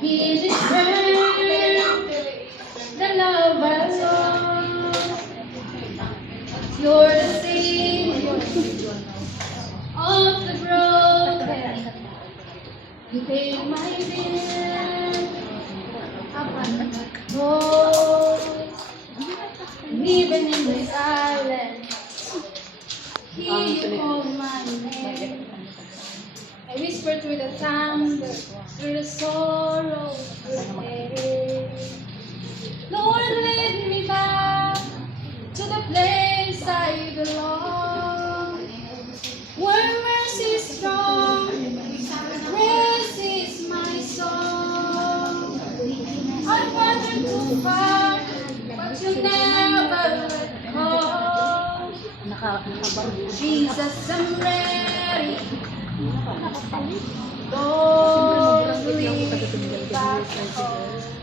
Be the strength, the love I lost. You're the savior of the broken. You paid my bill upon the cross. And even in my silence, hear you call my name. I whisper through the thunder, through the sorrow, through the pain. Lord, lead me back to the place I belong, where mercy is strong, grace is my song. I've wandered too far, but you never let go. Jesus, I'm ready. Don't leave me back home.